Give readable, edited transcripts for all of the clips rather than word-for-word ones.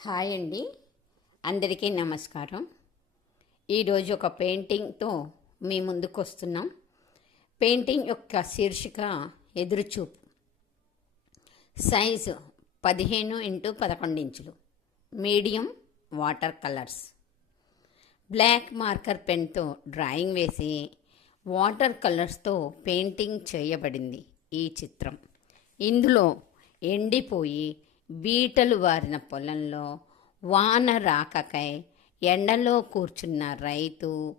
Hi అండి, అందరికీ నమస్కారం. ఈరోజు ఒక పెయింటింగ్తో మీ ముందుకు వస్తున్నాం. పెయింటింగ్ యొక్క శీర్షిక ఎదురుచూపు. సైజు 15x11 ఇంచులు. Medium water colours. Black marker పెన్తో డ్రాయింగ్ వేసి వాటర్ కలర్స్తో పెయింటింగ్ చేయబడింది ఈ చిత్రం. ఇందులో ఎండిపోయి బీటలు వారిన పొలంలో వాన రాకకై ఎండలో కూర్చున్న రైతు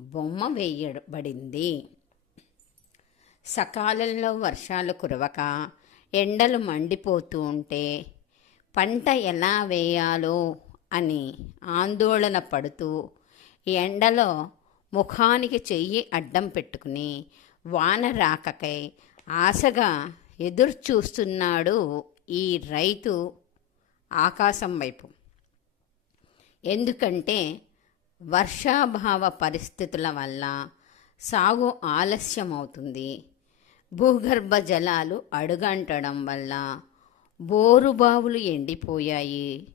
బొమ్మ వేయబడింది. సకాలంలో వర్షాలు కురవక ఎండలు మండిపోతూ ఉంటే పంట ఎలా వేయాలో అని ఆందోళన పడుతూ ఎండలో ముఖానికి చెయ్యి అడ్డం పెట్టుకుని వాన రాకకై ఆశగా ఎదురు చూస్తున్నాడు ఈ రైతు ఆకాశం వైపు. ఎందుకంటే వర్షాభావ పరిస్థితుల వల్ల సాగు ఆలస్యం అవుతుంది. భూగర్భ జలాలు అడుగంటడం వల్ల బోరుబావులు ఎండిపోయాయి.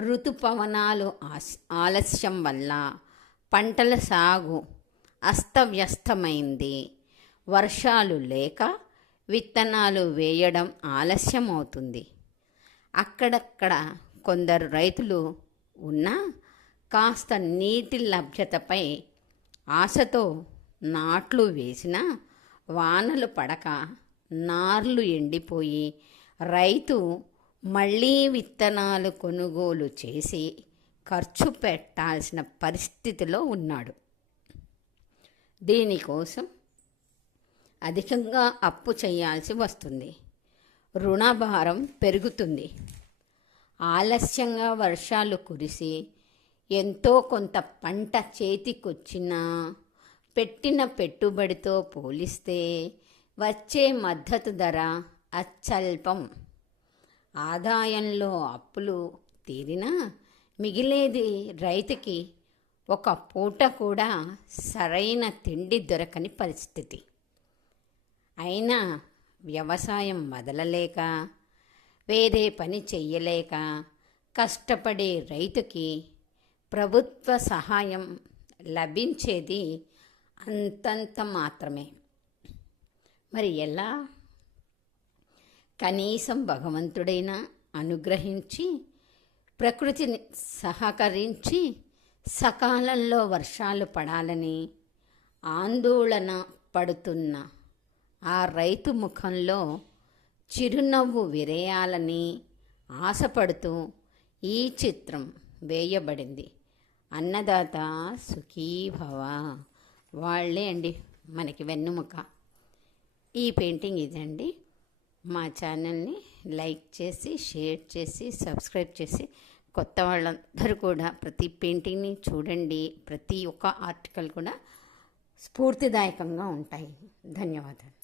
ఋతుపవనాలు ఆలస్యం వల్ల పంటల సాగు అస్తవ్యస్తమైంది. వర్షాలు లేక విత్తనాలు వేయడం ఆలస్యం అవుతుంది. అక్కడక్కడ కొందరు రైతులు ఉన్నా కాస్త నీటి లభ్యతపై ఆశతో నాట్లు వేసినా వానలు పడక నార్లు ఎండిపోయి రైతు మళ్ళీ విత్తనాలు కొనుగోలు చేసి ఖర్చు పెట్టాల్సిన పరిస్థితిలో ఉన్నాడు. దీనికోసం అధికంగా అప్పు చేయాల్సి వస్తుంది. రుణభారం పెరుగుతుంది. ఆలస్యంగా వర్షాలు కురిసి ఎంతో కొంత పంట చేతికొచ్చినా పెట్టిన పెట్టుబడితో పోలిస్తే వచ్చే మద్దతు ధర అత్యల్పం. ఆదాయంలో అప్పులు తీరినా మిగిలేది రైతుకి ఒక పూట కూడా సరైన తిండి దొరకని పరిస్థితి. అయినా వ్యవసాయం మొదలలేక వేరే పని చెయ్యలేక కష్టపడే రైతుకి ప్రభుత్వ సహాయం లభించేది అంతంత మాత్రమే. మరి ఎలా? కనీసం భగవంతుడైనా అనుగ్రహించి ప్రకృతిని సహకరించి సకాలంలో వర్షాలు పడాలని ఆందోళన పడుతున్న ఆ రైతు ముఖంలో చిరునవ్వు విరేయాలని ఆశపడుతూ ఈ చిత్రం వేయబడింది. అన్నదాత సుఖీభవ. వాళ్ళే అండి మనకి వెన్నుముక. ఈ పెయింటింగ్ ఇదండి. మా ఛానల్ని లైక్ చేసి, షేర్ చేసి, సబ్స్క్రైబ్ చేసి, కొత్త వాళ్ళందరూ కూడా ప్రతి పెయింటింగ్ని చూడండి. ప్రతి ఒక్క ఆర్టికల్ కూడా స్ఫూర్తిదాయకంగా ఉంటాయి. ధన్యవాదాలు.